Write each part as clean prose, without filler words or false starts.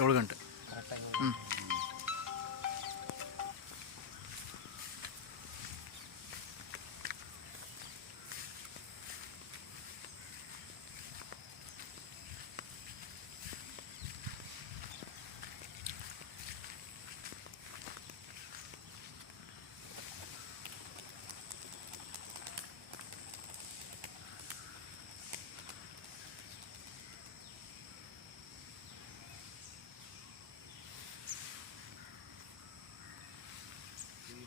7 ಗಂಟೆ. ಹ್ಞೂ.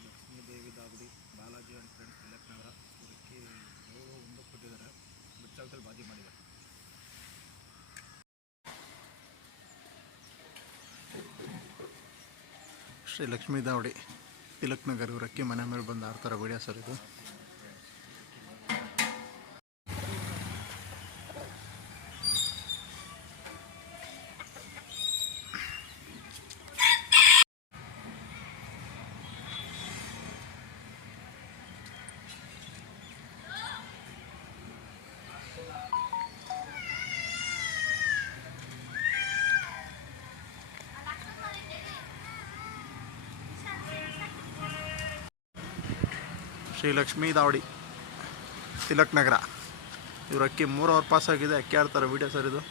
Lakshmidevi ದಾಬಡಿ Balaji and friends Tilak ನಗರ ಇದಕ್ಕೆ 7 ಕೊಟ್ಟಿದ್ದಾರೆ. ಬಚ್ಚಾವದಲ್ಲಿ ಬಾಜಿ ಮಾಡಿದ್ದಾರೆ. ಶ್ರೀ ಲಕ್ಷ್ಮೀ ದಾವಡಿ ತಿಲಕ್ ನಗರ್ ಇವರಕ್ಕೆ ಮನೆ ಮೇಲೆ ಬಂದು ಆಡ್ತಾರೆ ವಿಡಿಯೋ ಸರ್ ಇದು. ಶ್ರೀ ಲಕ್ಷ್ಮೀ ದಾವಡಿ ತಿಲಕ್ ನಗರ ಇವ್ರ ಅಕ್ಕಿ 3 ಅವರ್ ಪಾಸ್ ಆಗಿದೆ. ಅಕ್ಕಿ ಆಡ್ತಾರೆ ವಿಡಿಯೋ ಸರ್ ಇದು.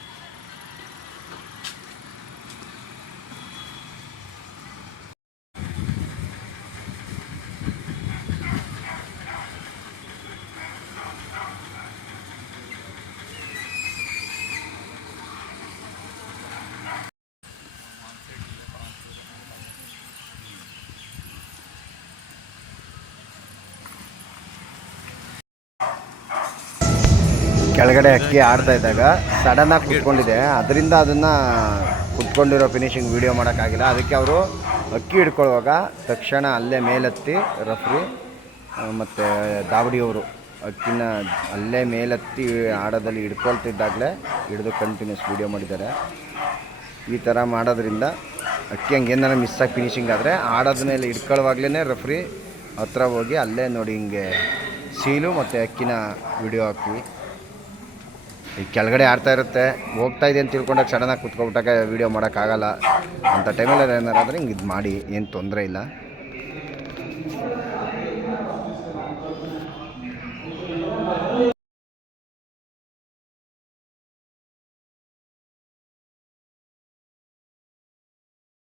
ಕೆಳಗಡೆ ಅಕ್ಕಿ ಆಡ್ತಾ ಇದ್ದಾಗ ಸಡನ್ನಾಗಿ ಕುತ್ಕೊಂಡಿದೆ, ಅದರಿಂದ ಅದನ್ನು ಕುತ್ಕೊಂಡಿರೋ ಫಿನಿಶಿಂಗ್ ವೀಡಿಯೋ ಮಾಡೋಕ್ಕಾಗಿಲ್ಲ. ಅದಕ್ಕೆ ಅವರು ಅಕ್ಕಿ ಹಿಡ್ಕೊಳ್ಳುವಾಗ ತಕ್ಷಣ ಅಲ್ಲೇ ಮೇಲೆತ್ತಿ ರಫ್ರಿ ಮತ್ತು ದಾವಡಿಯವರು ಅಕ್ಕಿನ ಅಲ್ಲೇ ಮೇಲೆತ್ತಿ ಆಡೋದಲ್ಲಿ ಹಿಡ್ಕೊಳ್ತಿದ್ದಾಗಲೇ ಹಿಡಿದು ಕಂಟಿನ್ಯೂಸ್ ವೀಡಿಯೋ ಮಾಡಿದ್ದಾರೆ. ಈ ಥರ ಮಾಡೋದ್ರಿಂದ ಅಕ್ಕಿ ಹಂಗೇನಾರು ಮಿಸ್ಸಾಗಿ ಫಿನಿಶಿಂಗ್ ಆದರೆ ಆಡೋದ ಮೇಲೆ ಹಿಡ್ಕೊಳ್ಳುವಾಗಲೇ ರಫ್ರಿ ಹತ್ರ ಹೋಗಿ ಅಲ್ಲೇ ನೋಡಿ ಹಿಂಗೆ ಸೀಲು ಮತ್ತು ಅಕ್ಕಿನ ವೀಡಿಯೋ ಹಾಕಿ ಈ ಕೆಳಗಡೆ ಆಡ್ತಾ ಇರುತ್ತೆ, ಹೋಗ್ತಾ ಇದೆ ಅಂತ ತಿಳ್ಕೊಂಡಾಗ ಸಡನ್ನಾಗಿ ಕುತ್ಕೊಬಿಟ್ಟಾಗ ವೀಡಿಯೋ ಮಾಡೋಕ್ಕಾಗಲ್ಲ. ಅಂಥ ಟೈಮಲ್ಲಿ ಏನಾರಾದರೆ ಹಿಂಗೆ ಇದು ಮಾಡಿ ಏನು ತೊಂದರೆ ಇಲ್ಲ.